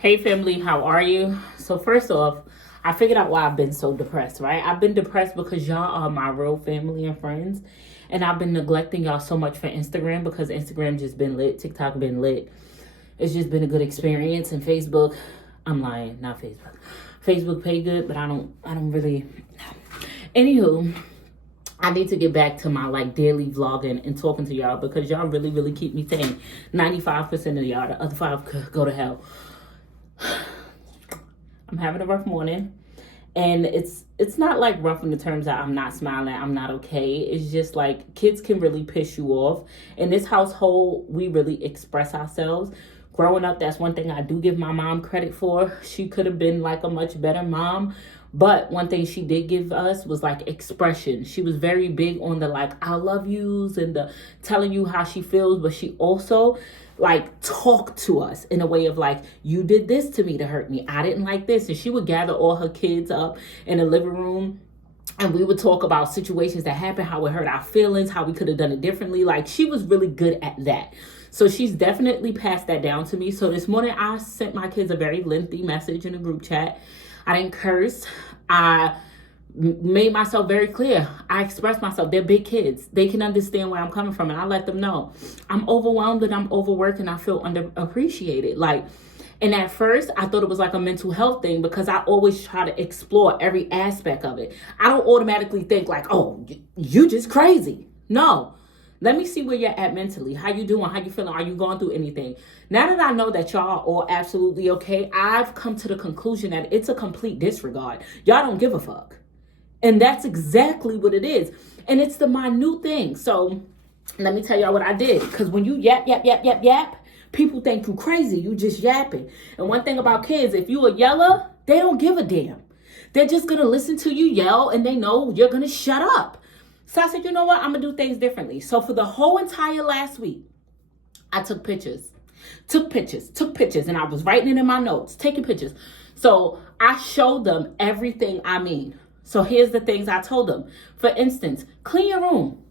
Hey family, how are you? So first off, I figured out why I've been so depressed, right? I've been depressed because y'all are my real family and friends. And I've been neglecting y'all so much for Instagram because Instagram just been lit. TikTok been lit. It's just been a good experience. And Facebook, I'm lying, not Facebook. Facebook pay good, but I don't really. Anywho, I need to get back to my daily vlogging and talking to y'all because y'all really keep me sane. 95% of y'all, the other 5 could go to hell. I'm having a rough morning, and it's not like rough in the terms that I'm not smiling, I'm not okay. It's just like kids can really piss you off. In this household, we really express ourselves. Growing up, that's one thing I do give my mom credit for. She could have been like a much better mom, but one thing she did give us was expression. She was very big on the I love yous and the telling you how she feels, but she also talk to us in a way of you did this to me to hurt me. I didn't like this. And she would gather all her kids up in the living room, and we would talk about situations that happened, how it hurt our feelings, how we could have done it differently. She was really good at that. So she's definitely passed that down to me. So this morning I sent my kids a very lengthy message in a group chat. I didn't curse. I made myself very clear. I expressed myself. They're big kids. They can understand where I'm coming from, and I let them know I'm overwhelmed and I'm overworked and I feel underappreciated. And at first I thought it was a mental health thing because I always try to explore every aspect of it. I don't automatically think oh, you just crazy. No. Let me see where you're at mentally. How you doing? How you feeling? Are you going through anything? Now that I know that y'all are all absolutely okay, I've come to the conclusion that it's a complete disregard. Y'all don't give a fuck. And that's exactly what it is. And it's the minute thing. So let me tell y'all what I did. Because when you yap, people think you crazy. You just yapping. And one thing about kids, if you a yeller, they don't give a damn. They're just going to listen to you yell, and they know you're going to shut up. So I said, you know what? I'm going to do things differently. So for the whole entire last week, I took pictures. And I was writing it in my notes, taking pictures. So I showed them everything I mean. So here's the things I told them. For instance, clean your room.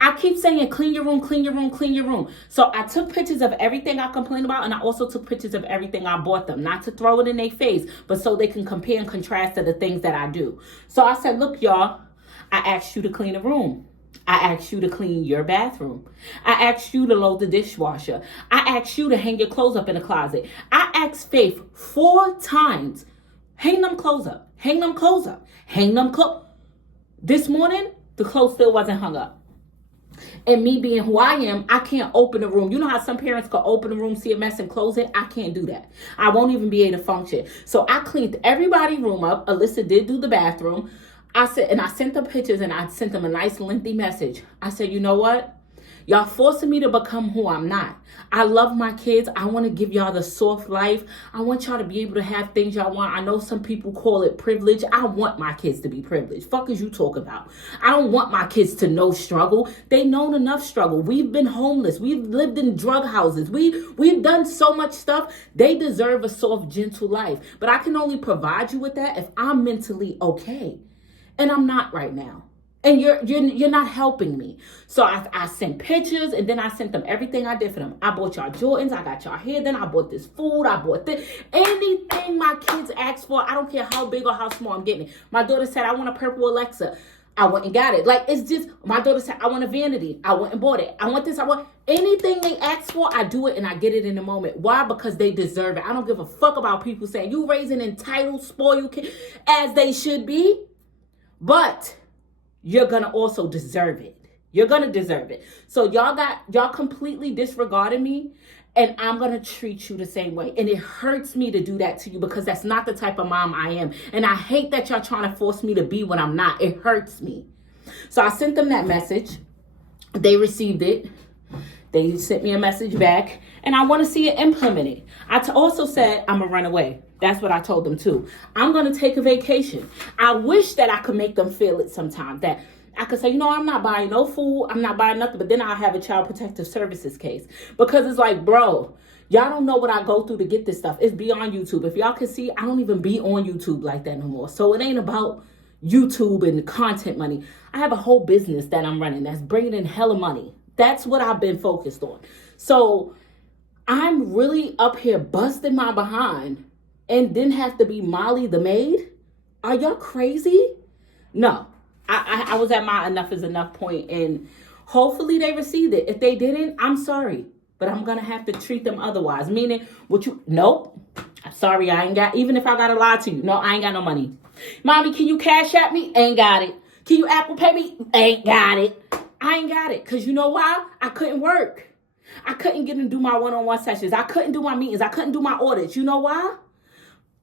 I keep saying clean your room. So I took pictures of everything I complained about, and I also took pictures of everything I bought them. Not to throw it in their face, but so they can compare and contrast to the things that I do. So I said, look, y'all, I asked you to clean the room. I asked you to clean your bathroom. I asked you to load the dishwasher. I asked you to hang your clothes up in the closet. I asked Faith 4 times, hang them clothes up. This morning, the clothes still wasn't hung up. And me being who I am, I can't open the room. You know how some parents could open the room, see a mess, and close it? I can't do that. I won't even be able to function. So I cleaned everybody's room up. Alyssa did do the bathroom. I sent them pictures, and I sent them a nice lengthy message. I said, you know what? Y'all forcing me to become who I'm not. I love my kids. I want to give y'all the soft life. I want y'all to be able to have things y'all want. I know some people call it privilege. I want my kids to be privileged. Fuck is you talking about? I don't want my kids to know struggle. They known enough struggle. We've been homeless. We've lived in drug houses. We've done so much stuff. They deserve a soft, gentle life. But I can only provide you with that if I'm mentally okay. And I'm not right now. And you're not helping me. So I sent pictures, and then I sent them everything I did for them. I bought y'all Jordans. I got y'all hair. Then I bought this food. I bought this. Anything my kids ask for, I don't care how big or how small, I'm getting it. My daughter said, I want a purple Alexa. I went and got it. It's just, my daughter said, I want a vanity. I went and bought it. I want this. I want anything they ask for, I do it, and I get it in the moment. Why? Because they deserve it. I don't give a fuck about people saying, you raising entitled, spoiled kids, as they should be. But you're going to also deserve it. You're going to deserve it. So y'all completely disregarded me, and I'm going to treat you the same way. And it hurts me to do that to you because that's not the type of mom I am. And I hate that y'all trying to force me to be what I'm not. It hurts me. So I sent them that message. They received it. They sent me a message back, and I want to see it implemented. I also said I'm going to run away. That's what I told them too. I'm going to take a vacation. I wish that I could make them feel it sometimes. That I could say, I'm not buying no food. I'm not buying nothing. But then I'll have a child protective services case. Because it's bro, y'all don't know what I go through to get this stuff. It's beyond YouTube. If y'all can see, I don't even be on YouTube like that no more. So it ain't about YouTube and content money. I have a whole business that I'm running that's bringing in hella money. That's what I've been focused on. So I'm really up here busting my behind and didn't have to be Molly the maid? Are y'all crazy? No. I was at my enough is enough point, and hopefully they received it. If they didn't, I'm sorry. But I'm going to have to treat them otherwise. Meaning, nope. I'm sorry, I ain't got, even if I got to lie to you. No, I ain't got no money. Mommy, can you cash at me? Ain't got it. Can you Apple Pay me? Ain't got it. I ain't got it. Because you know why? I couldn't work. I couldn't get and do my one-on-one sessions. I couldn't do my meetings. I couldn't do my audits. You know why?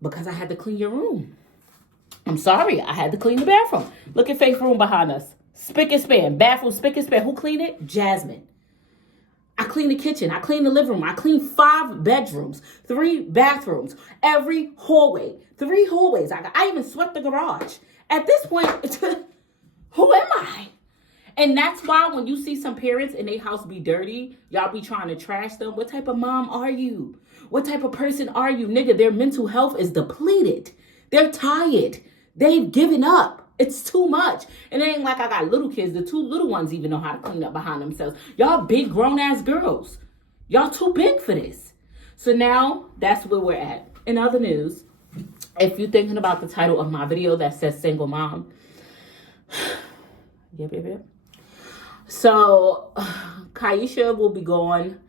Because I had to clean your room. I'm sorry, I had to clean the bathroom. Look at Faith's room behind us. Spick and span. Bathroom, spick and span. Who cleaned it? Jasmine. I cleaned the kitchen. I cleaned the living room. I cleaned 5 bedrooms, 3 bathrooms, every hallway, 3 hallways. I even swept the garage. At this point, who am I? And that's why when you see some parents in their house be dirty, y'all be trying to trash them. What type of mom are you? What type of person are you? Nigga, their mental health is depleted. They're tired. They've given up. It's too much. And it ain't like I got little kids. The 2 little ones even know how to clean up behind themselves. Y'all big grown-ass girls. Y'all too big for this. So now that's where we're at. In other news, if you're thinking about the title of my video that says single mom. Yep. So Kaisha will be gone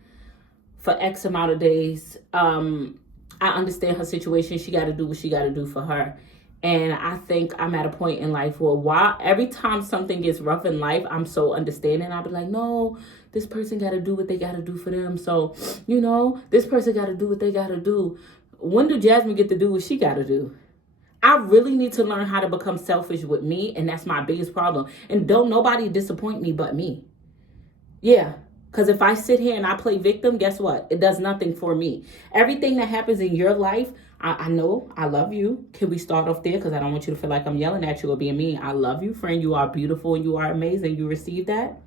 for X amount of days. I understand her situation. She got to do what she got to do for her. And I think I'm at a point in life where every time something gets rough in life, I'm so understanding. I'll be like, no, this person got to do what they got to do for them. So, this person got to do what they got to do. When do Jasmine get to do what she got to do? I really need to learn how to become selfish with me. And that's my biggest problem. And don't nobody disappoint me but me. Yeah. Because if I sit here and I play victim, guess what? It does nothing for me. Everything that happens in your life, I know I love you. Can we start off there? Because I don't want you to feel like I'm yelling at you or being mean. I love you, friend. You are beautiful and you are amazing. You received that.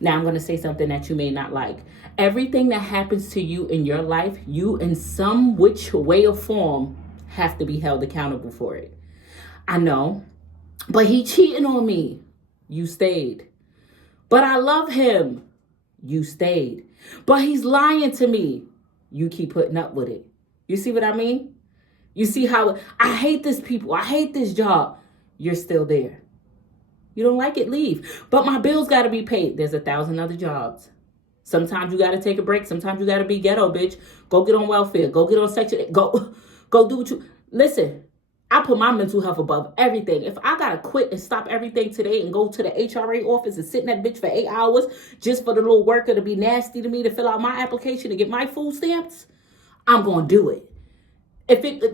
Now I'm going to say something that you may not like. Everything that happens to you in your life, you in some which way or form have to be held accountable for it. I know. But he cheating on me. You stayed. But I love him. You stayed. But he's lying to me. You keep putting up with it. You see what I mean? You see how I hate this people. I hate this job. You're still there. You don't like it, leave. But my bills got to be paid. There's 1,000 other jobs. Sometimes you got to take a break. Sometimes you got to be ghetto, bitch. Go get on welfare. Go get on section. Go do what you... Listen, I put my mental health above everything. If I got to quit and stop everything today and go to the HRA office and sit in that bitch for 8 hours just for the little worker to be nasty to me to fill out my application to get my food stamps, I'm going to do it.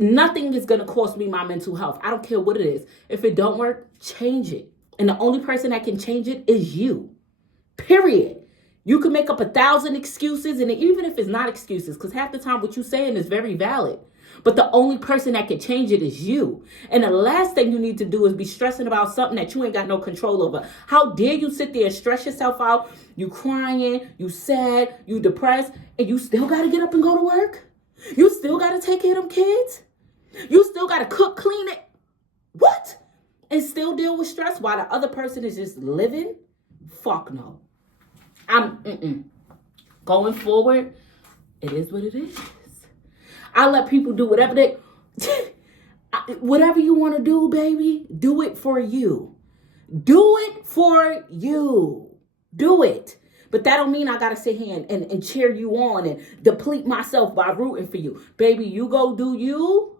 Nothing is going to cost me my mental health. I don't care what it is. If it don't work, change it. And the only person that can change it is you. Period. You can make up 1,000 excuses, and even if it's not excuses, because half the time what you're saying is very valid. But the only person that can change it is you. And the last thing you need to do is be stressing about something that you ain't got no control over. How dare you sit there and stress yourself out? You crying, you sad, you depressed, and you still got to get up and go to work? You still got to take care of them kids? You still got to cook, clean it? What? And still deal with stress while the other person is just living? Fuck no. Going forward, it is what it is. I let people do whatever whatever you want to do, baby, do it for you. Do it for you. Do it. But that don't mean I got to sit here and cheer you on and deplete myself by rooting for you. Baby, you go do you,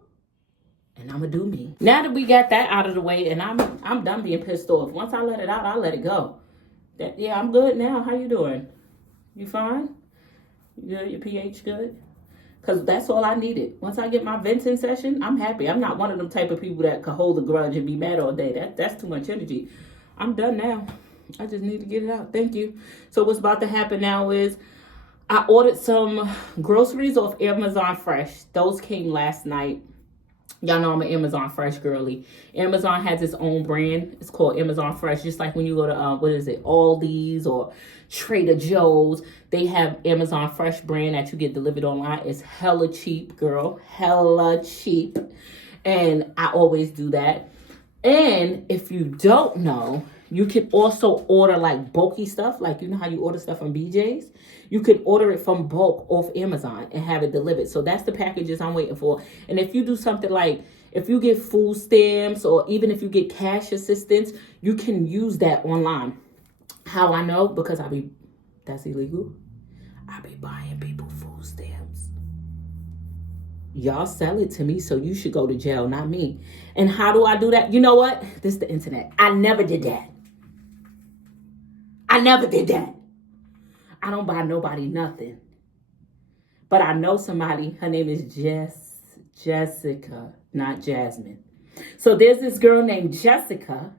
and I'm going to do me. Now that we got that out of the way, and I'm done being pissed off. Once I let it out, I let it go. I'm good now. How you doing? You fine? You good? Your pH good? Because that's all I needed. Once I get my venting session, I'm happy. I'm not one of them type of people that could hold a grudge and be mad all day. That's too much energy. I'm done now. I just need to get it out. Thank you. So what's about to happen now is I ordered some groceries off Amazon Fresh. Those came last night. Y'all know I'm an Amazon Fresh girly. Amazon has its own brand. It's called Amazon Fresh. Just like when you go to, Aldi's or Trader Joe's, they have Amazon Fresh brand that you get delivered online. It's hella cheap, girl. Hella cheap. And I always do that. And if you don't know, You can also order like bulky stuff, like you know how you order stuff from BJ's? You can order it from bulk off Amazon and have it delivered. So that's the packages I'm waiting for. And if you do something like, if you get food stamps or even if you get cash assistance, you can use that online. How I know? Because that's illegal. I be buying people food stamps. Y'all sell it to me, so you should go to jail, not me. And how do I do that? You know what? This is the internet. I never did that. I never did that. I don't buy nobody nothing. But I know somebody, her name is Jessica, not Jasmine. So there's this girl named Jessica,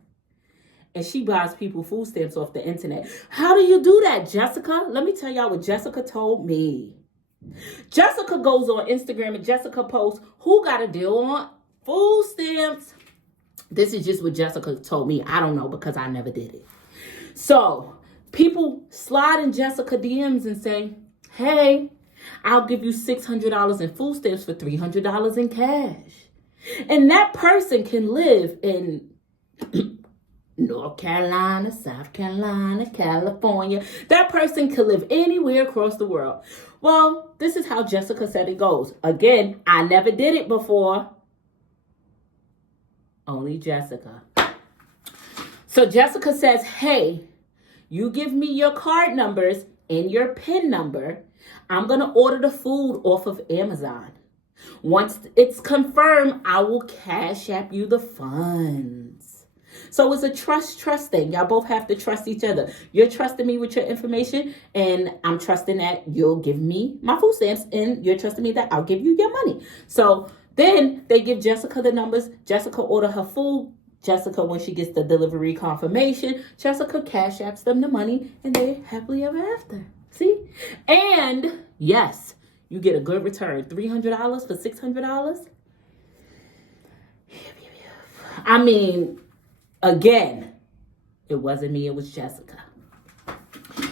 and she buys people food stamps off the internet. How do you do that, Jessica? Let me tell y'all what Jessica told me. Jessica goes on Instagram and Jessica posts, who got a deal on food stamps? This is just what Jessica told me. I don't know because I never did it. So people slide in Jessica DMs and say, hey, I'll give you $600 in food stamps for $300 in cash. And that person can live in North Carolina, South Carolina, California. That person can live anywhere across the world. Well, this is how Jessica said it goes. Again, I never did it before. Only Jessica. So Jessica says, hey, you give me your card numbers and your PIN number. I'm going to order the food off of Amazon. Once it's confirmed, I will cash app you the funds. So it's a trust thing. Y'all both have to trust each other. You're trusting me with your information, and I'm trusting that you'll give me my food stamps, and you're trusting me that I'll give you your money. So then they give Jessica the numbers. Jessica order her food. Jessica, when she gets the delivery confirmation, Jessica cash apps them the money, and they're happily ever after. See? And yes, you get a good return. $300 for $600. I mean, again, it wasn't me, it was Jessica.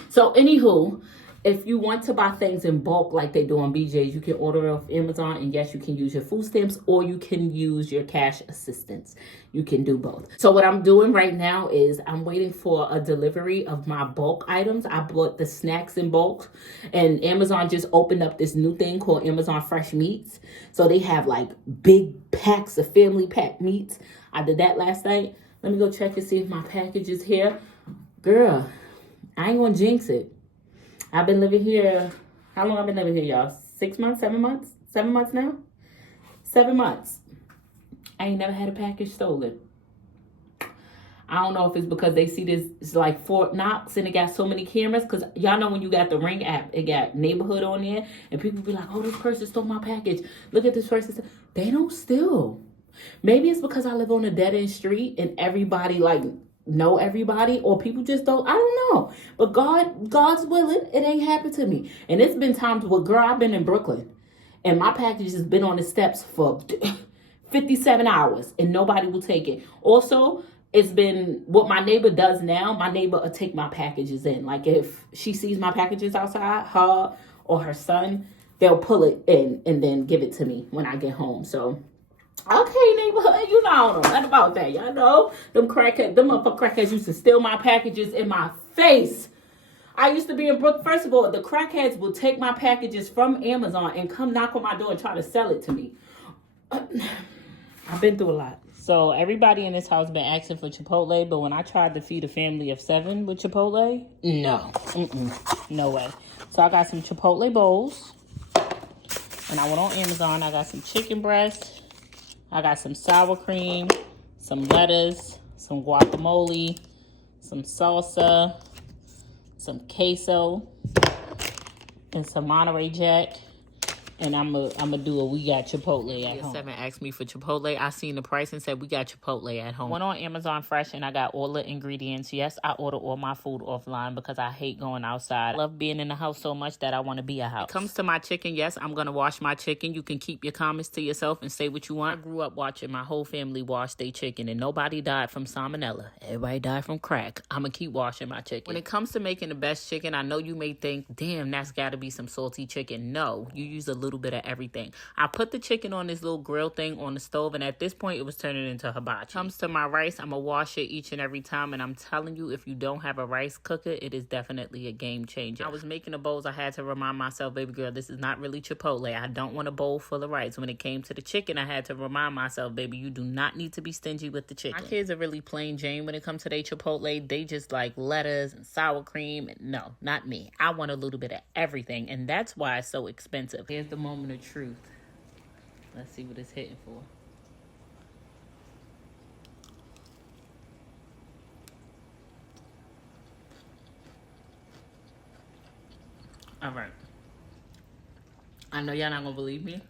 So anywho, if you want to buy things in bulk like they do on BJ's, you can order it off Amazon. And yes, you can use your food stamps or you can use your cash assistance. You can do both. So what I'm doing right now is I'm waiting for a delivery of my bulk items. I bought the snacks in bulk, and Amazon just opened up this new thing called Amazon Fresh Meats. So they have like big packs of family pack meats. I did that last night. Let me go check and see if my package is here. Girl, I ain't gonna jinx it. I've been living here. How long I've been living here, y'all? 6 months, 7 months? 7 months now? 7 months. I ain't never had a package stolen. I don't know if it's because they see this, it's like Fort Knox and it got so many cameras. Because y'all know when you got the Ring app, it got neighborhood on there. And people be like, oh, this person stole my package. Look at this person. They don't steal. Maybe it's because I live on a dead-end street and everybody like know everybody, or people just don't. I don't know. But God's willing, it ain't happened to me. And it's been times where, girl, I've been in Brooklyn and my package has been on the steps for 57 hours and nobody will take it. Also, it's been what my neighbor does now. My neighbor will take my packages in. Like if she sees my packages outside, her or her son, they'll pull it in and then give it to me when I get home. So okay, neighborhood, you know, I don't know nothing about that. Y'all know them motherfucking crackheads used to steal my packages in my face. I used to be in Brooklyn. First of all, the crackheads would take my packages from Amazon and come knock on my door and try to sell it to me. I've been through a lot. So everybody in this house been asking for Chipotle, but when I tried to feed a family of 7 with Chipotle, no. No way. So I got some Chipotle bowls. And I went on Amazon. I got some chicken breast. I got some sour cream, some lettuce, some guacamole, some salsa, some queso, and some Monterey Jack. And I'm a do a we got Chipotle at home. 7 asked me for Chipotle. I seen the price and said we got Chipotle at home. Went on Amazon Fresh and I got all the ingredients. Yes, I order all my food offline because I hate going outside. I love being in the house so much that I want to be a house. When it comes to my chicken, yes, I'm going to wash my chicken. You can keep your comments to yourself and say what you want. I grew up watching my whole family wash their chicken and nobody died from salmonella. Everybody died from crack. I'm going to keep washing my chicken. When it comes to making the best chicken, I know you may think, damn, that's got to be some salty chicken. No, you use a little little bit of everything. I put the chicken on this little grill thing on the stove, and at this point, it was turning into hibachi. Comes to my rice, I'm going to wash it each and every time, and I'm telling you, if you don't have a rice cooker, it is definitely a game changer. I was making the bowls. I had to remind myself, baby girl, this is not really Chipotle. I don't want a bowl full of rice. When it came to the chicken, I had to remind myself, baby, you do not need to be stingy with the chicken. My kids are really plain Jane when it comes to their Chipotle. They just like lettuce and sour cream. No, not me. I want a little bit of everything, and that's why it's so expensive. Here's the moment of truth. Let's see what it's hitting for. All right. I know y'all not gonna believe me.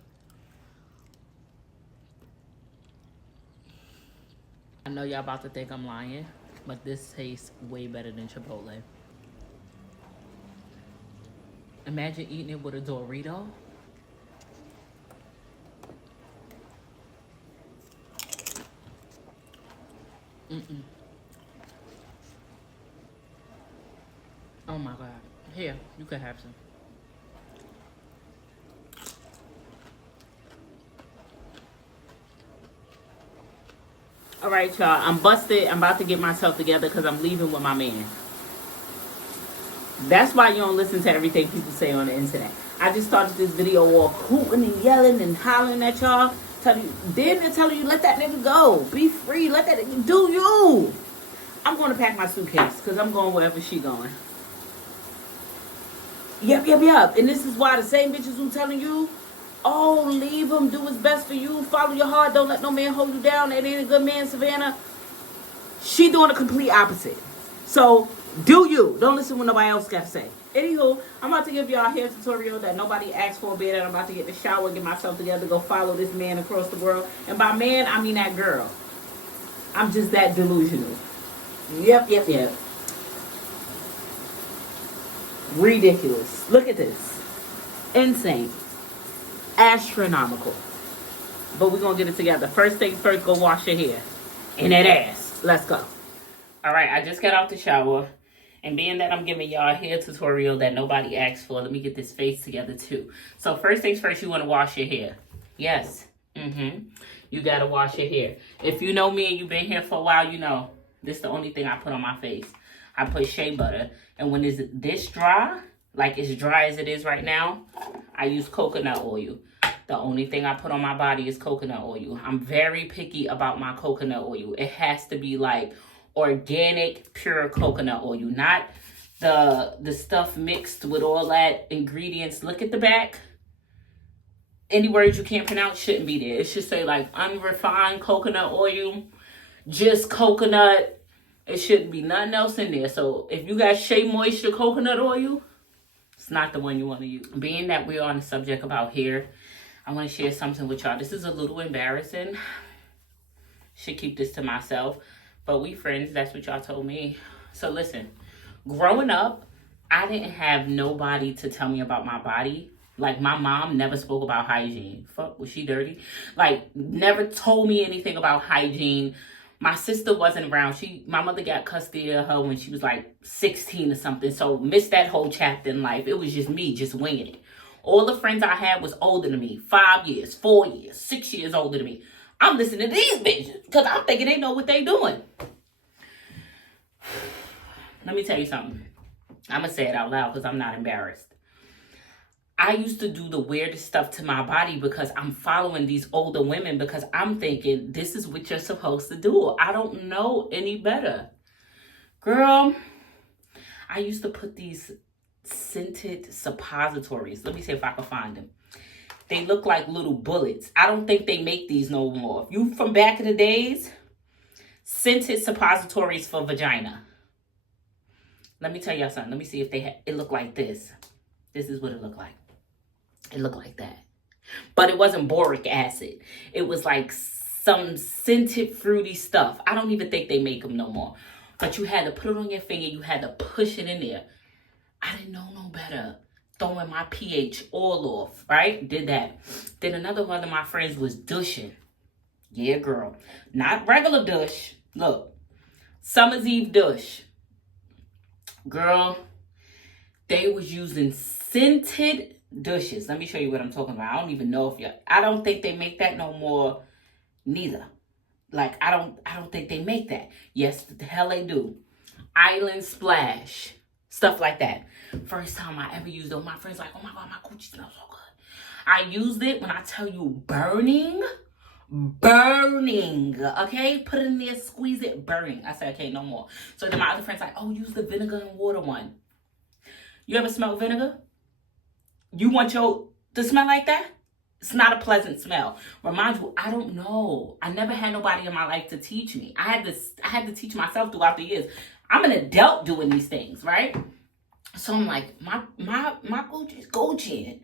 I know y'all about to think I'm lying, but this tastes way better than Chipotle. Imagine eating it with a Dorito. Oh my God. Here, you can have some. All right, y'all. I'm busted. I'm about to get myself together because I'm leaving with my man. That's why you don't listen to everything people say on the internet. I just started this video all hooting and yelling and hollering at y'all. Then telling you, let that nigga go. Be free. Let that nigga do you. I'm going to pack my suitcase because I'm going wherever she going. Yep. And this is why the same bitches who telling you, oh, leave him, do what's best for you, follow your heart, don't let no man hold you down, that ain't a good man, Savannah. She doing the complete opposite. So, do you. Don't listen to what nobody else got to say. Anywho, I'm about to give y'all a hair tutorial that nobody asked for, and I'm about to get in the shower, get myself together, go follow this man across the world. And by man, I mean that girl. I'm just that delusional. Yep. Ridiculous. Look at this. Insane. Astronomical. But we're going to get it together. First things first, go wash your hair. And that ass. Let's go. All right, I just got out the shower. And being that I'm giving y'all a hair tutorial that nobody asked for, let me get this face together too. So first things first, you want to wash your hair. Yes. You got to wash your hair. If you know me and you've been here for a while, you know this is the only thing I put on my face. I put shea butter. And when it's this dry, like as dry as it is right now, I use coconut oil. The only thing I put on my body is coconut oil. I'm very picky about my coconut oil. It has to be like organic, pure coconut oil, not the stuff mixed with all that ingredients. Look at the back. Any words you can't pronounce shouldn't be there. It should say like unrefined coconut oil, just coconut. It shouldn't be nothing else in there. So if you got Shea Moisture coconut oil, it's not the one you want to use. Being that we're on the subject about hair, I want to share something with y'all. This is a little embarrassing. Should keep this to myself. But we friends, that's what y'all told me. So listen, growing up, I didn't have nobody to tell me about my body. Like my mom never spoke about hygiene. Fuck, was she dirty? Like never told me anything about hygiene. My sister wasn't around. My mother got custody of her when she was like 16 or something. So missed that whole chapter in life. It was just me, just winging it. All the friends I had was older than me. 5 years, 4 years, 6 years older than me. I'm listening to these bitches because I'm thinking they know what they doing. Let me tell you something. I'm going to say it out loud because I'm not embarrassed. I used to do the weirdest stuff to my body because I'm following these older women because I'm thinking this is what you're supposed to do. I don't know any better. Girl, I used to put these scented suppositories. Let me see if I can find them. They look like little bullets. I don't think they make these no more. If you from back in the days, scented suppositories for vagina. Let me tell y'all something. Let me see if it looked like this. This is what it looked like. It looked like that. But it wasn't boric acid. It was like some scented fruity stuff. I don't even think they make them no more. But you had to put it on your finger. You had to push it in there. I didn't know no better. Throwing my pH all off, right? Did that. Then another one of my friends was douching. Yeah, girl. Not regular douche. Look. Summer's Eve douche. Girl, they was using scented Douches. Let me show you what I'm talking about. I don't even know if I don't think they make that no more neither. Like, I don't think they make that. Yes, the hell they do. Island Splash. Stuff like that. First time I ever used it, my friends like, oh my God, my coochie smells so good. I used it when I tell you burning. Okay? Put it in there, squeeze it, burning. I said, okay, no more. So then my other friends like, oh, use the vinegar and water one. You ever smell vinegar? You want your to smell like that? It's not a pleasant smell. Remind you, I don't know. I never had nobody in my life to teach me. I had to teach myself throughout the years. I'm an adult doing these things, right? So I'm like, my Gucci is Gucci.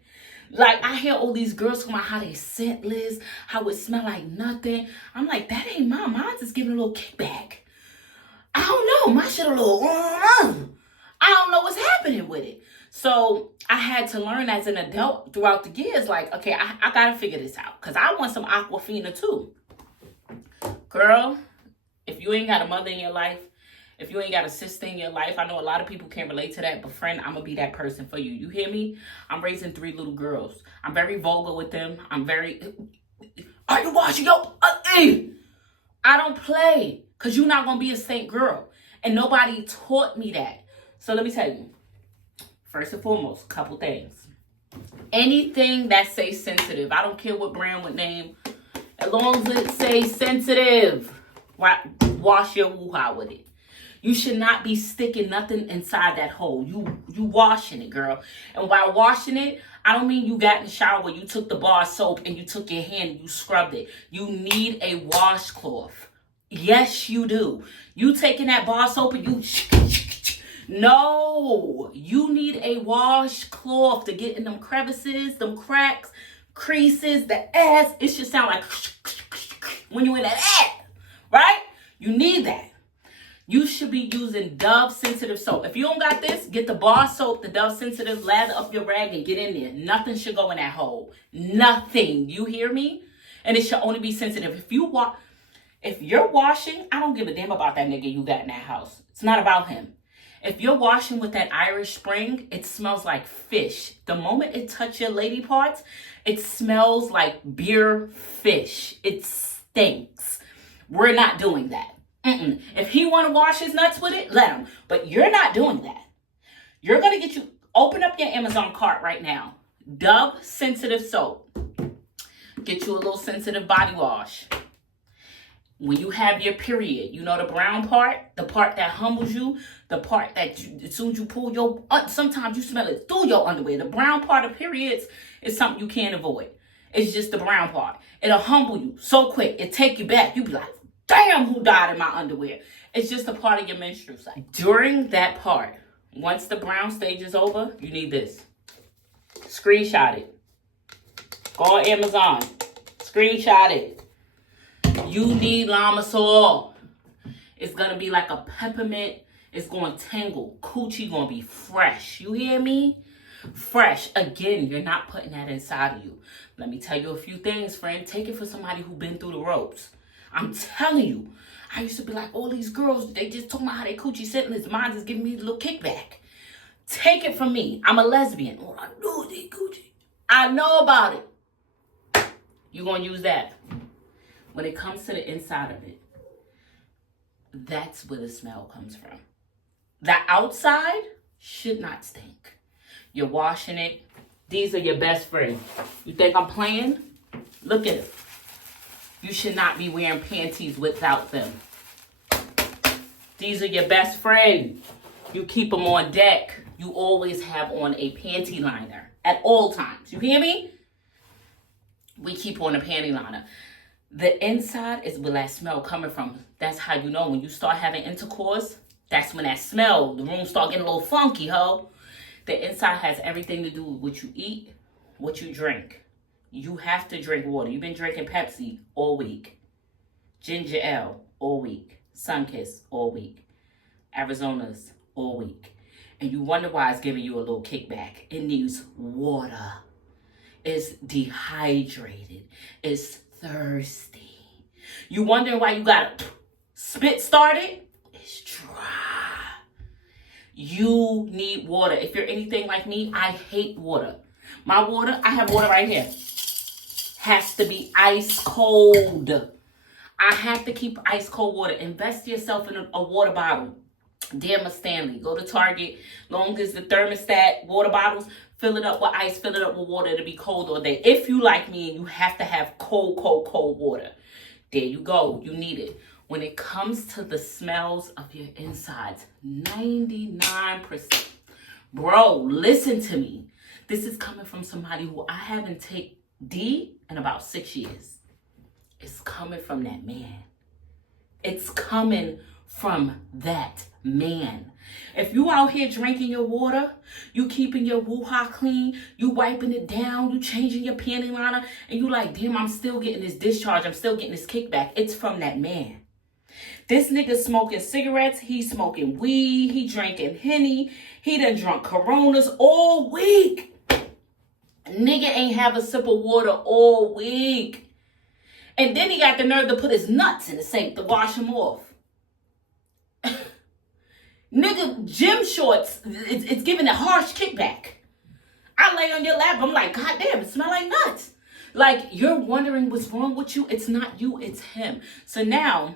Like, I hear all these girls talking about how they scentless, how it smell like nothing. I'm like, that ain't mine. Mine's just giving a little kickback. I don't know. My shit a little, I don't know what's happening with it. So I had to learn as an adult throughout the years, like, okay, I got to figure this out. Because I want some Aquafina too. Girl, if you ain't got a mother in your life, if you ain't got a sister in your life, I know a lot of people can't relate to that, but friend, I'm going to be that person for you. You hear me? I'm raising 3 little girls. I'm very vulgar with them. Are you washing your... I don't play because you're not going to be a saint girl. And nobody taught me that. So let me tell you. First and foremost, couple things. Anything that says sensitive, I don't care what brand, what name, as long as it says sensitive, wash your woo-ha with it. You should not be sticking nothing inside that hole. You washing it, girl. And while washing it, I don't mean you got in the shower, you took the bar of soap and you took your hand and you scrubbed it. You need a washcloth. Yes, you do. You taking that bar of soap and you... No, you need a washcloth to get in them crevices, them cracks, creases, the ass. It should sound like when you're in that ass, right? You need that. You should be using Dove sensitive soap. If you don't got this, get the bar soap, the Dove sensitive, lather up your rag and get in there. Nothing should go in that hole. Nothing. You hear me? And it should only be sensitive. If you're washing, I don't give a damn about that nigga you got in that house. It's not about him. If you're washing with that Irish Spring, it smells like fish. The moment it touches your lady parts, it smells like beer fish. It stinks. We're not doing that. If he want to wash his nuts with it, let him. But you're not doing that. You're going to open up your Amazon cart right now. Dove sensitive soap. Get you a little sensitive body wash. When you have your period, you know the brown part, the part that humbles you, the part that as soon as you pull your, sometimes you smell it through your underwear. The brown part of periods is something you can't avoid. It's just the brown part. It'll humble you so quick. It'll take you back. You'll be like, damn, who died in my underwear? It's just a part of your menstrual cycle. During that part, once the brown stage is over, you need this. Screenshot it. Go on Amazon. Screenshot it. You need Lamasoil. It's going to be like a peppermint. It's going to tingle. Coochie going to be fresh. You hear me? Fresh. Again, you're not putting that inside of you. Let me tell you a few things, friend. Take it for somebody who's been through the ropes. I'm telling you. I used to be like, all these girls, they just talking about how they coochie scentless. Mine is giving me a little kickback. Take it from me. I'm a lesbian. All I know is they coochie. I know about it. You're going to use that. When it comes to the inside of it, that's where the smell comes from. The outside should not stink. You're washing it. These are your best friends. You think I'm playing? Look at it. You should not be wearing panties without them. These are your best friend. You keep them on deck. You always have on a panty liner at all times. You hear me? We keep on a panty liner. The inside is where that smell coming from. That's how you know when you start having intercourse. That's when that smell, the room start getting a little funky, ho. The inside has everything to do with what you eat, what you drink. You have to drink water. You've been drinking Pepsi all week. Ginger ale all week. Sunkist all week. Arizona's all week. And you wonder why it's giving you a little kickback. It needs water. It's dehydrated. It's thirsty. You wondering why you got a spit started? It's dry. You need water. If you're anything like me, I hate water. My water, I have water right here. Has to be ice cold. I have to keep ice cold water. Invest yourself in a water bottle. Dear Miss Stanley, go to Target. Long as the thermostat water bottles, fill it up with ice, fill it up with water to be cold all day. If you like me and you have to have cold water, there you go. You need it. When it comes to the smells of your insides, 99%. Bro, listen to me. This is coming from somebody who I haven't taken D in about 6 years. It's coming from that man. It's coming from that man. If you out here drinking your water, you keeping your woo-ha clean, you wiping it down, you changing your panty liner, and you like, damn, I'm still getting this discharge, I'm still getting this kickback, it's from that man. This nigga smoking cigarettes, he smoking weed, he drinking Henny, he done drunk Coronas all week. Nigga ain't have a sip of water all week. And then he got the nerve to put his nuts in the sink to wash them off. Nigga, gym shorts, it's giving a harsh kickback. I lay on your lap, I'm like, God damn, it smell like nuts. Like, you're wondering what's wrong with you. It's not you, it's him. So now,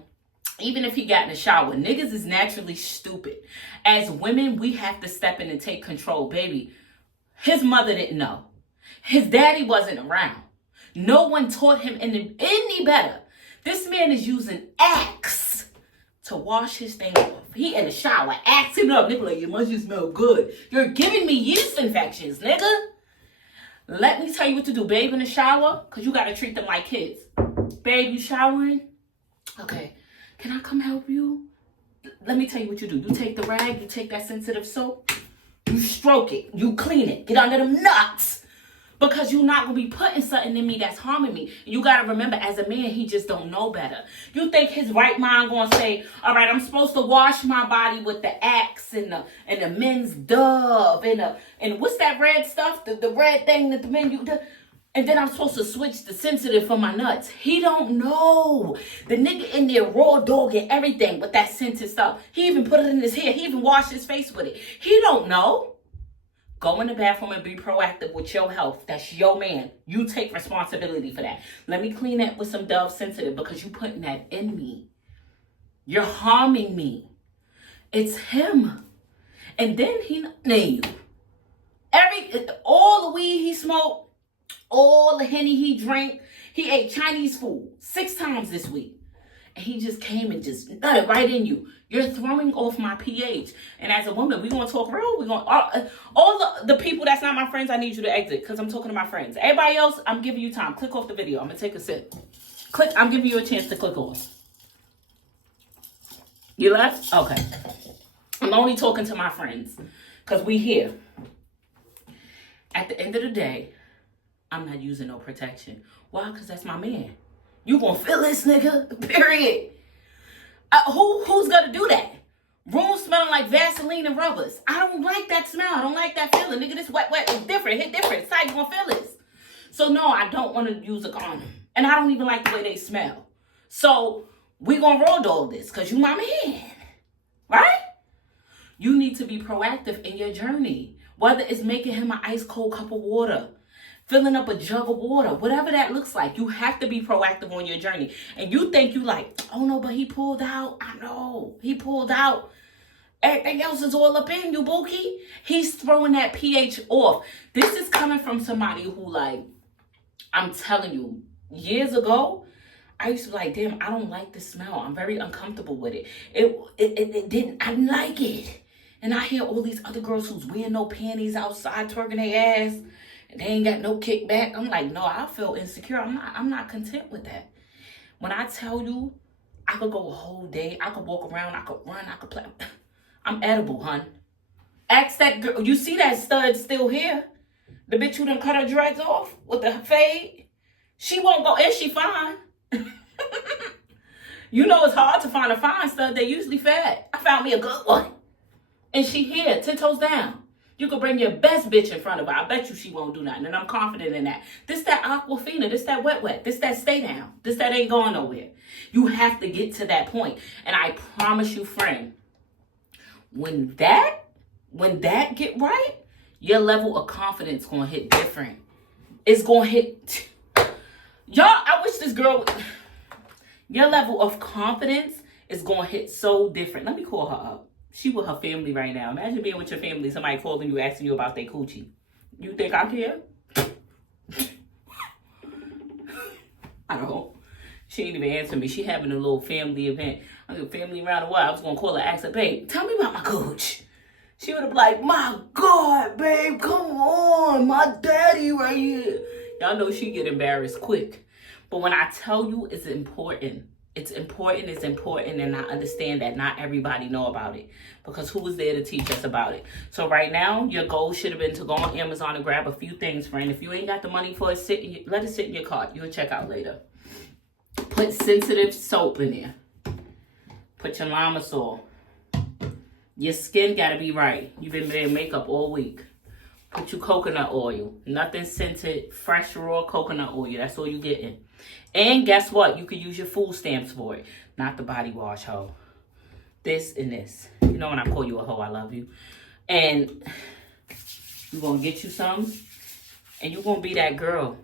even if he got in the shower, niggas is naturally stupid. As women, we have to step in and take control, baby. His mother didn't know. His daddy wasn't around. No one taught him any better. This man is using Axe to wash his thing off. He in the shower, axing up. Nigga, like, you must just smell good. You're giving me yeast infections, nigga. Let me tell you what to do, babe, in the shower, because you got to treat them like kids. Babe, you showering? Okay. Can I come help you? Let me tell you what you do. You take the rag, you take that sensitive soap, you stroke it, you clean it, get under them nuts. Because you're not going to be putting something in me that's harming me. You got to remember, as a man, he just don't know better. You think his right mind going to say, all right, I'm supposed to wash my body with the Axe and the men's Dove and what's that red stuff? The red thing that the men use. And then I'm supposed to switch the sensitive for my nuts. He don't know. The nigga in there raw dog and everything with that scented stuff. He even put it in his hair. He even washed his face with it. He don't know. Go in the bathroom and be proactive with your health. That's your man. You take responsibility for that. Let me clean that with some Dove Sensitive because you putting that in me. You're harming me. It's him. And then he named you. All the weed he smoked, all the Henny he drank, he ate Chinese food 6 times this week. And he just came and just nutted right in you. You're throwing off my pH. And as a woman, we're going to talk real. We're going all the people that's not my friends, I need you to exit because I'm talking to my friends. Everybody else, I'm giving you time. Click off the video. I'm going to take a sip. Click. I'm giving you a chance to click off. You left? Okay. I'm only talking to my friends because we here. At the end of the day, I'm not using no protection. Why? Because that's my man. You gonna feel this, nigga. Period. Who's gonna do that? Room smelling like Vaseline and rubbers. I don't like that smell. I don't like that feeling. Nigga, this wet is different. Hit different. It's how you gonna feel this. So no, I don't want to use a condom. And I don't even like the way they smell. So we gonna roll dog this because you my man. Right? You need to be proactive in your journey. Whether it's making him an ice cold cup of water, filling up a jug of water, whatever that looks like, you have to be proactive on your journey. And you think you like, oh no, but he pulled out. I know, he pulled out. Everything else is all up in you, Bookie. He's throwing that pH off. This is coming from somebody who, like, I'm telling you, years ago, I used to be like, damn, I don't like the smell. I'm very uncomfortable with it. It didn't, I didn't like it. And I hear all these other girls who's wearing no panties outside, twerking their ass, and they ain't got no kickback. I'm like, no, I feel insecure. I'm not content with that. When I tell you, I could go a whole day. I could walk around. I could run. I could play. I'm edible, hun. Ask that girl. You see that stud still here? The bitch who done cut her dreads off with the fade? She won't go. And she fine. You know it's hard to find a fine stud. They usually fat. I found me a good one. And she here, 10 toes down. You could bring your best bitch in front of her. I bet you she won't do nothing. And I'm confident in that. This that Aquafina. This that wet. This that stay down. This that ain't going nowhere. You have to get to that point. And I promise you, friend, when that get right, Your level of confidence gonna hit different. It's gonna hit. Y'all, I wish this girl. Your level of confidence is gonna hit so different. Let me call her up. She with her family right now. Imagine being with your family, somebody calling you, asking you about their coochie. You think I care? I don't. She ain't even answer me. She having a little family event. I mean, family around the world. I was gonna call her, ask her, babe, tell me about my cooch. She would have been like, my God, babe, come on, my daddy right here. Y'all know she get embarrassed quick. But when I tell you it's important, and I understand that not everybody know about it. Because who was there to teach us about it? So right now, your goal should have been to go on Amazon and grab a few things, friend. If you ain't got the money for it, let it sit in your cart. You'll check out later. Put sensitive soap in there. Put your Lamasol. Your skin got to be right. You've been wearing makeup all week. Put your coconut oil. Nothing scented. Fresh, raw coconut oil. That's all you getting. And guess what? You can use your food stamps for it. Not the body wash, hoe. This and this. You know when I call you a hoe, I love you. And you're going to get you some. And you're going to be that girl.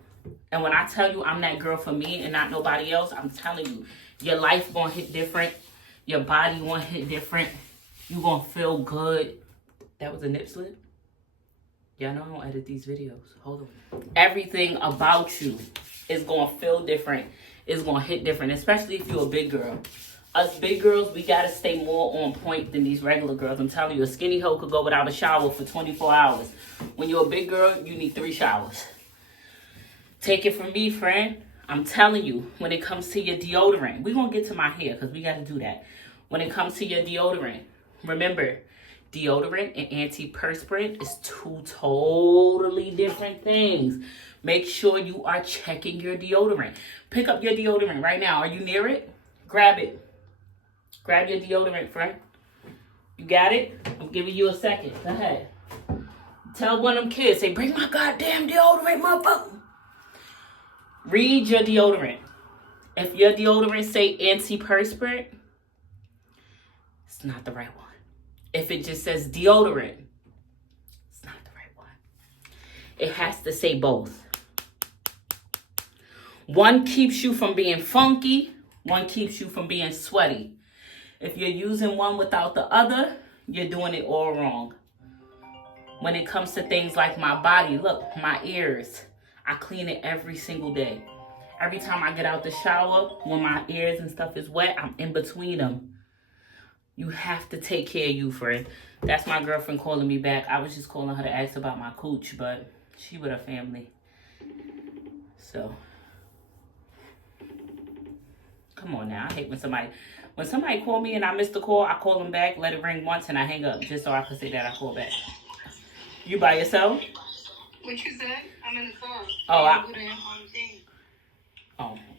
And when I tell you I'm that girl for me and not nobody else, I'm telling you, your life going to hit different. Your body going to hit different. You going to feel good. That was a nip slip? Y'all know I don't edit these videos. Hold on. Everything about you is going to feel different. It's going to hit different, especially if you're a big girl. Us big girls, we got to stay more on point than these regular girls. I'm telling you, a skinny hoe could go without a shower for 24 hours. When you're a big girl, you need 3 showers. Take it from me, friend. I'm telling you, when it comes to your deodorant, we're going to get to my hair because we got to do that. When it comes to your deodorant, remember, deodorant and antiperspirant is 2 totally different things. Make sure you are checking your deodorant. Pick up your deodorant right now. Are you near it? Grab it. Grab your deodorant, friend. You got it? I'm giving you a second. Go ahead. Tell one of them kids, say, bring my goddamn deodorant, motherfucker. Read your deodorant. If your deodorant say antiperspirant, it's not the right one. If it just says deodorant, it's not the right one. It has to say both. One keeps you from being funky. One keeps you from being sweaty. If you're using one without the other, you're doing it all wrong. When it comes to things like my body, look, my ears, I clean it every single day. Every time I get out the shower, when my ears and stuff is wet, I'm in between them. You have to take care of you, friend. That's my girlfriend calling me back. I was just calling her to ask about my cooch, but she with her family. So, come on now. I hate when somebody call me and I miss the call, I call them back, let it ring once, and I hang up just so I can say that I call back. You by yourself? What you said? I'm in the car.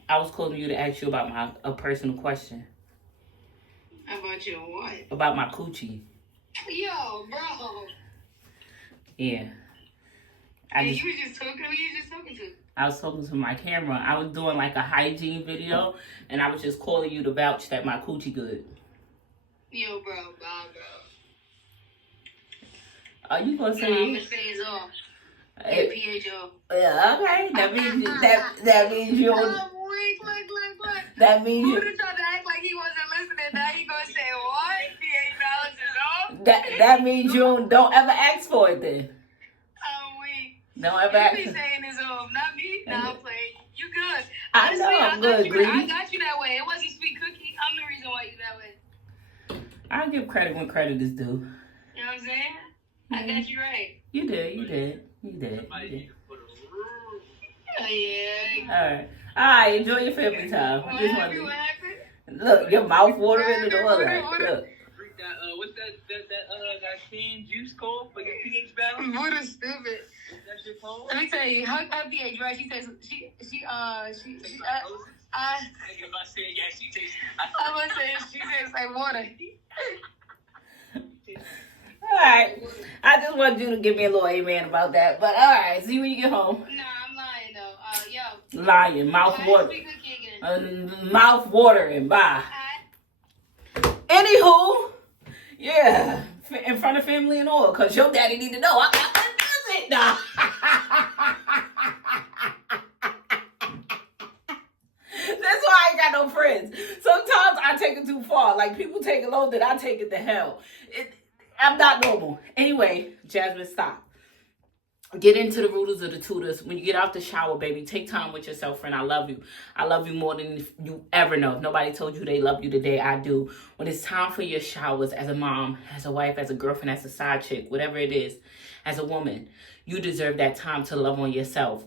I was calling you to ask you about a personal question. About your what? About my coochie. Yo, bro. Yeah. Who you just talking to? I was talking to my camera. I was doing like a hygiene video, and I was just calling you to vouch that my coochie good. Yo, bro, bye, bro. Are you gonna say? No, I'm gonna say it's off. pH off. Yeah, okay. That means you. Look. That means Who you. tried to act like he wasn't listening? Now he gonna say what? pH balance is off. That means you don't ever ask for it then. I'm weak. Don't ever ask. You be saying it's off, not me. Nah, I'm playing. You good? I know I'm good, Greedy. I got you that way. It wasn't Sweet Cookie. I'm the reason why you that way. I give credit when credit is due. You know what I'm saying? I got you right. You did. Oh, yeah. All right. Enjoy your family time. What happened? Look, your mouth watering and all that. Look. What's that canned juice called for your pH balance? What is stupid? Is that shit called? Let me tell you, her pH, right? She says she I think if I said yes, she tastes. I was saying she tastes like water. All right. I just wanted you to give me a little amen about that. But all right, see when you get home. Nah, I'm lying though. Yo. Lying, mouth watering. Mouth watering. Bye. Anywho, yeah, in front of family and all, cause your daddy need to know. I got it? Nah. That's why I ain't got no friends. Sometimes I take it too far. Like, people take it low, then I take it to hell. I'm not normal. Anyway, Jasmine, stop. Get into the rooters of the tutors. When you get out the shower, baby, take time with yourself, friend. I love you. I love you more than you ever know. If nobody told you they love you today, I do. When it's time for your showers as a mom, as a wife, as a girlfriend, as a side chick, whatever it is, as a woman, you deserve that time to love on yourself.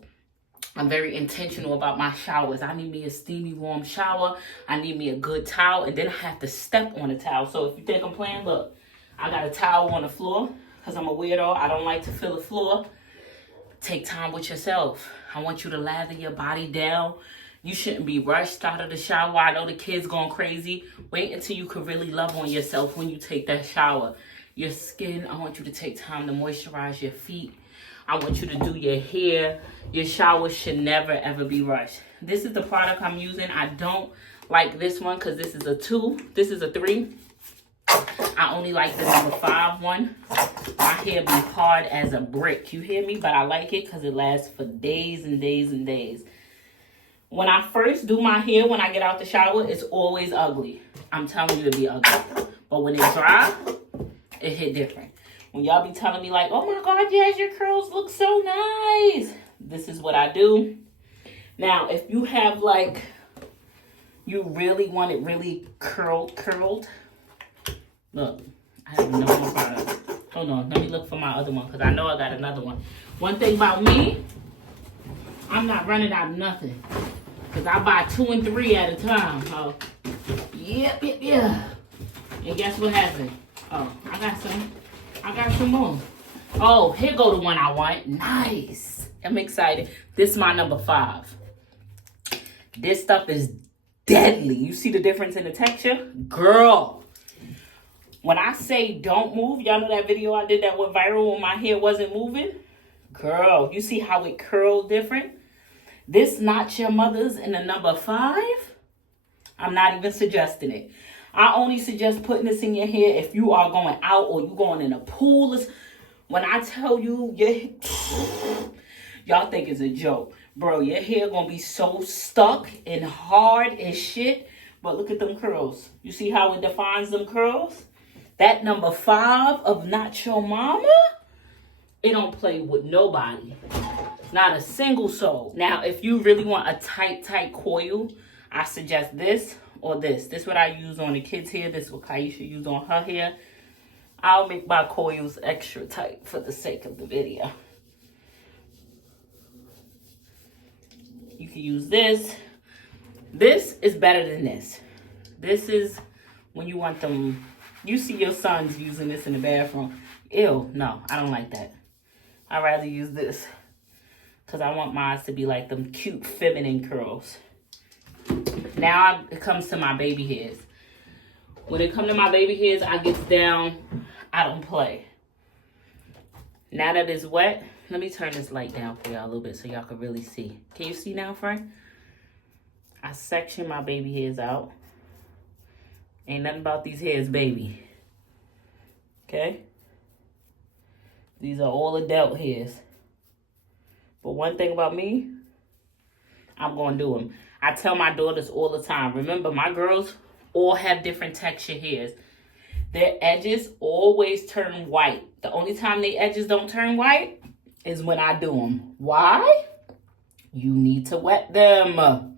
I'm very intentional about my showers. I need me a steamy, warm shower. I need me a good towel, and then I have to step on the towel. So if you think I'm playing, look, I got a towel on the floor because I'm a weirdo. I don't like to feel the floor. Take time with yourself. I want you to lather your body down. You shouldn't be rushed out of the shower. I know the kids going crazy. Wait until you can really love on yourself when you take that shower. Your skin, I want you to take time to moisturize your feet. I want you to do your hair. Your shower should never, ever be rushed. This is the product I'm using. I don't like this one because this is a 2. This is a 3. I only like the number 5 one. My hair be hard as a brick. You hear me? But I like it because it lasts for days and days and days. When I first do my hair, when I get out the shower, it's always ugly. I'm telling you to be ugly. But when it's dry, it hit different. When y'all be telling me like, oh my God, Jazz, your curls look so nice. This is what I do. Now, if you have like, you really want it really curled. Look, I have no more product. Hold on, let me look for my other one because I know I got another one. One thing about me, I'm not running out of nothing because I buy 2 and 3 at a time. Oh, yep. And guess what happened? Oh, I got some more. Oh, here go the one I want. Nice. I'm excited. This is my number 5. This stuff is deadly. You see the difference in the texture? Girl. When I say don't move, y'all know that video I did that went viral when my hair wasn't moving? Girl, you see how it curled different? This not your mother's in the number 5? I'm not even suggesting it. I only suggest putting this in your hair if you are going out or you going in a pool. When I tell you, y'all think it's a joke. Bro, your hair gonna be so stuck and hard as shit. But look at them curls. You see how it defines them curls? That number 5 of Not Your Mama, it don't play with nobody. Not a single soul. Now, if you really want a tight coil, I suggest this or this. This is what I use on the kids' hair. This is what Kaisha used on her hair. I'll make my coils extra tight for the sake of the video. You can use this. This is better than this. This is when you want them. You see your sons using this in the bathroom. Ew, no, I don't like that. I'd rather use this because I want mine to be like them cute feminine curls. Now it comes to my baby hairs. When it comes to my baby hairs, I get down. I don't play. Now that it's wet, let me turn this light down for y'all a little bit so y'all can really see. Can you see now, friend? I section my baby hairs out. Ain't nothing about these hairs, baby. Okay? These are all adult hairs. But one thing about me, I'm going to do them. I tell my daughters all the time. Remember, my girls all have different texture hairs. Their edges always turn white. The only time their edges don't turn white is when I do them. Why? You need to wet them.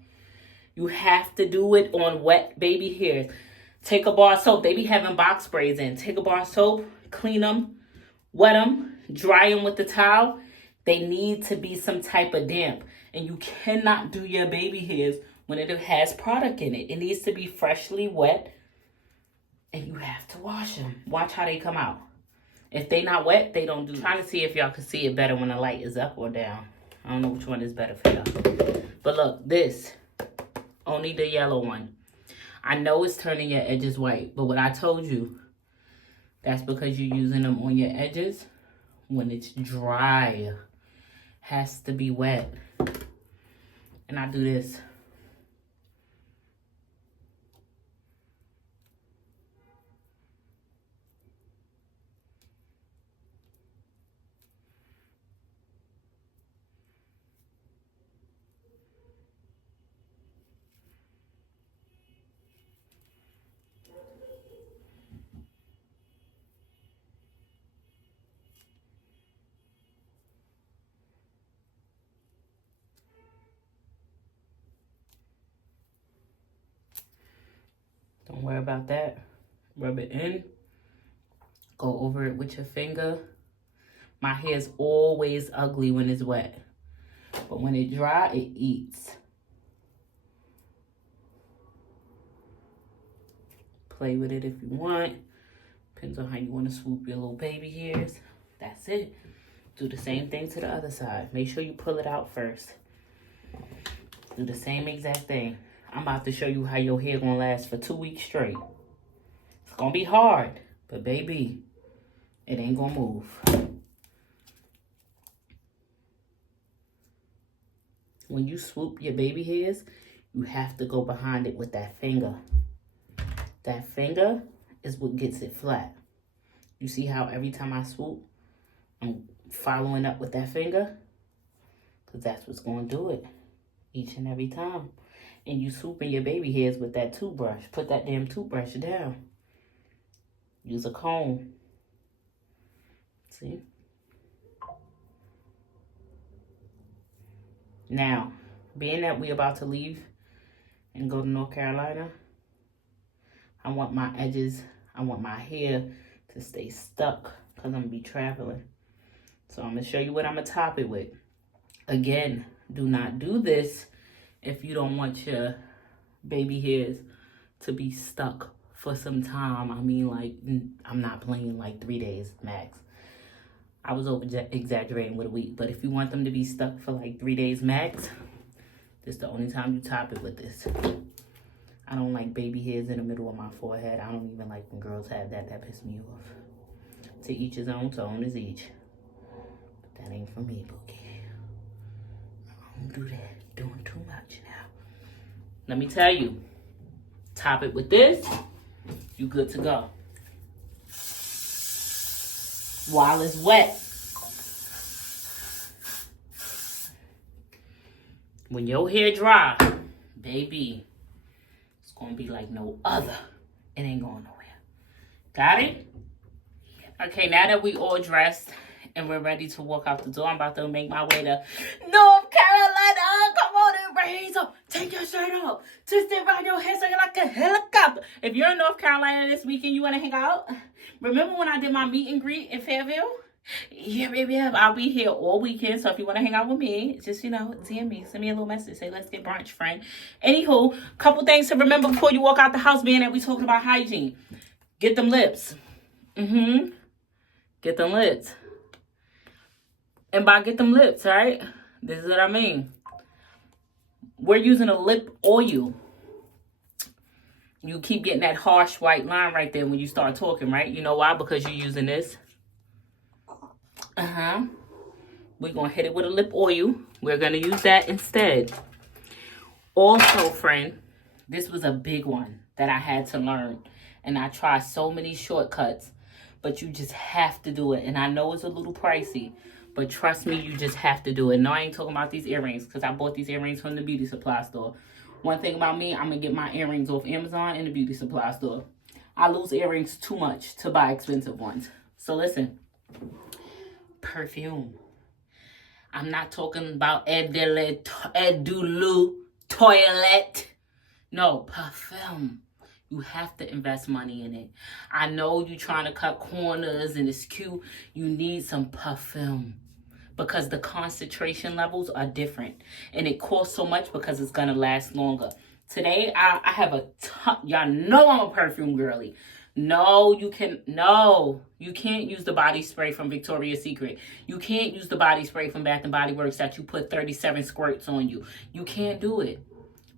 You have to do it on wet baby hairs. Take a bar of soap. They be having box sprays in. Take a bar of soap, clean them, wet them, dry them with the towel. They need to be some type of damp. And you cannot do your baby hairs when it has product in it. It needs to be freshly wet. And you have to wash them. Watch how they come out. If they not wet, they don't do it. I'm trying to see if y'all can see it better when the light is up or down. I don't know which one is better for y'all. But look, this. Only the yellow one. I know it's turning your edges white. But what I told you, that's because you're using them on your edges. When it's dry, has to be wet. And I do this. Don't worry about that. Rub it in. Go over it with your finger. My hair is always ugly when it's wet. But when it dry, it eats. Play with it if you want. Depends on how you want to swoop your little baby hairs. That's it. Do the same thing to the other side. Make sure you pull it out first. Do the same exact thing. I'm about to show you how your hair gonna last for 2 weeks straight. It's gonna be hard, but baby, it ain't gonna move. When you swoop your baby hairs, you have to go behind it with that finger. That finger is what gets it flat. You see how every time I swoop, I'm following up with that finger? Because that's what's going to do it each and every time. And you swooping your baby hairs with that toothbrush. Put that damn toothbrush down. Use a comb. See? Now, being that we're about to leave and go to North Carolina, I want my edges, I want my hair to stay stuck because I'm going to be traveling. So I'm going to show you what I'm going to top it with. Again, do not do this if you don't want your baby hairs to be stuck for some time. I mean, like, I'm not playing like 3 days max. I was over-exaggerating with a week. But if you want them to be stuck for like 3 days max, this is the only time you top it with this. I don't like baby hairs in the middle of my forehead. I don't even like when girls have that. That pisses me off. To each his own, to own is each. But that ain't for me, Bookie. I don't do that. Doing too much now. Let me tell you. Top it with this. You good to go. While it's wet. When your hair dry, baby, it's gonna be like no other. It ain't going nowhere. Got it? Okay, now that we all dressed and we're ready to walk out the door, I'm about to make my way to North Carolina. Come on and raise up. Take your shirt off. Twist it around your head so you're like a helicopter. If you're in North Carolina this weekend, you want to hang out? Remember when I did my meet and greet in Fayetteville? Yeah, baby, I'll be here all weekend. So if you want to hang out with me, just, DM me. Send me a little message. Say, let's get brunch, friend. Anywho, couple things to remember before you walk out the house, being that we talking about hygiene. Get them lips. Get them lips. And by get them lips, right? This is what I mean. We're using a lip oil. You keep getting that harsh white line right there when you start talking, right? You know why? Because you're using this. We're going to hit it with a lip oil. We're going to use that instead. Also, friend, this was a big one that I had to learn. And I tried so many shortcuts. But you just have to do it. And I know it's a little pricey. But trust me, you just have to do it. No, I ain't talking about these earrings. Because I bought these earrings from the beauty supply store. One thing about me, I'm going to get my earrings off Amazon and the beauty supply store. I lose earrings too much to buy expensive ones. So listen. Perfume. I'm not talking about Eau de Lou toilette. No, parfum. You have to invest money in it. I know you're trying to cut corners and it's cute. You need some parfum. Because the concentration levels are different. And it costs so much because it's going to last longer. Today, I have a ton. Y'all know I'm a perfume girly. No, you can't use the body spray from Victoria's Secret. You can't use the body spray from Bath & Body Works that you put 37 squirts on you. You can't do it.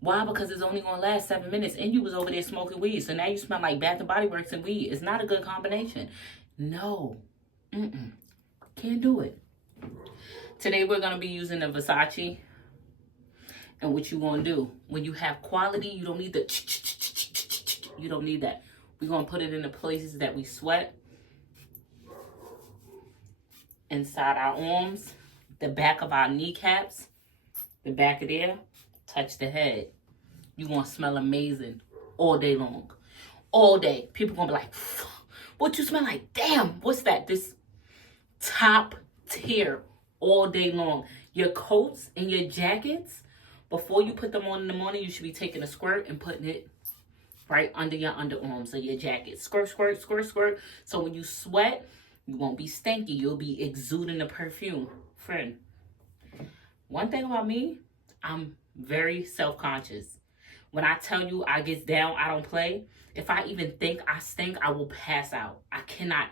Why? Because it's only going to last 7 minutes. And you was over there smoking weed. So now you smell like Bath & Body Works and weed. It's not a good combination. No. Can't do it. Today we're going to be using the Versace. And what you going to do? When you have quality, you don't need the you don't need that. We're going to put it in the places that we sweat. Inside our arms. The back of our kneecaps. The back of there. Touch the head. You're going to smell amazing all day long. All day. People going to be like, what you smell like? Damn, what's that? This top tier all day long. Your coats and your jackets, before you put them on in the morning, you should be taking a squirt and putting it right under your underarms of your jacket. Squirt, squirt, squirt, squirt. So when you sweat, you won't be stinky. You'll be exuding the perfume. Friend, one thing about me, I'm very self-conscious. When I tell you I get down, I don't play. If I even think I stink, I will pass out. I cannot,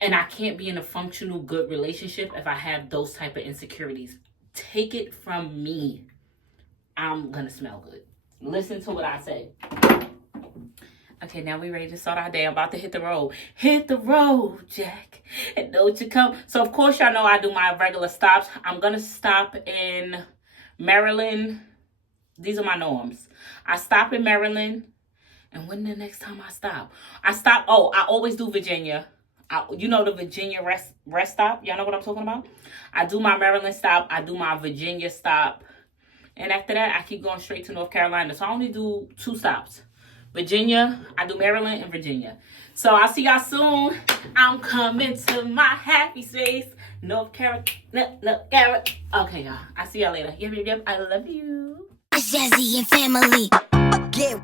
and I can't be in a functional, good relationship if I have those type of insecurities. Take it from me. I'm gonna smell good. Listen to what I say. Okay, now we ready to start our day. I'm about to hit the road. Hit the road, Jack. And don't you come. So, of course, y'all know I do my regular stops. I'm going to stop in Maryland. These are my norms. I stop in Maryland. And when the next time I stop? I always do Virginia. You know the Virginia rest stop? Y'all know what I'm talking about? I do my Maryland stop. I do my Virginia stop. And after that, I keep going straight to North Carolina. So, I only do 2 stops. Virginia, I do Maryland and Virginia. So I'll see y'all soon. I'm coming to my happy space. North Carolina. Okay, y'all. I'll see y'all later. Yep. I love you. Jazzy and family. Get